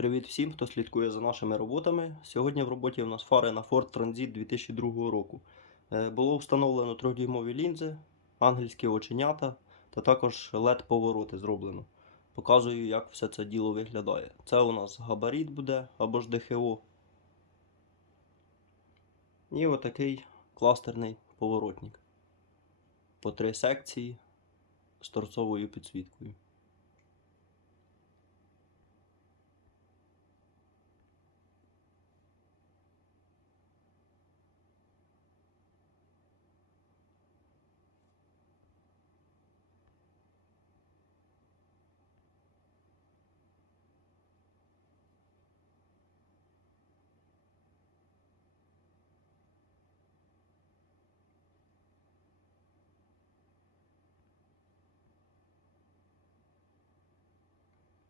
Привіт всім, хто слідкує за нашими роботами. Сьогодні в роботі у нас фари на Ford Transit 2002 року. Е, Було встановлено 3-дюймові лінзи, ангельські оченята та також LED-повороти зроблено. Показую, як все це діло виглядає. Це у нас габарит буде або ж ДХО. І отакий кластерний поворотник. По три секції з торцовою підсвіткою.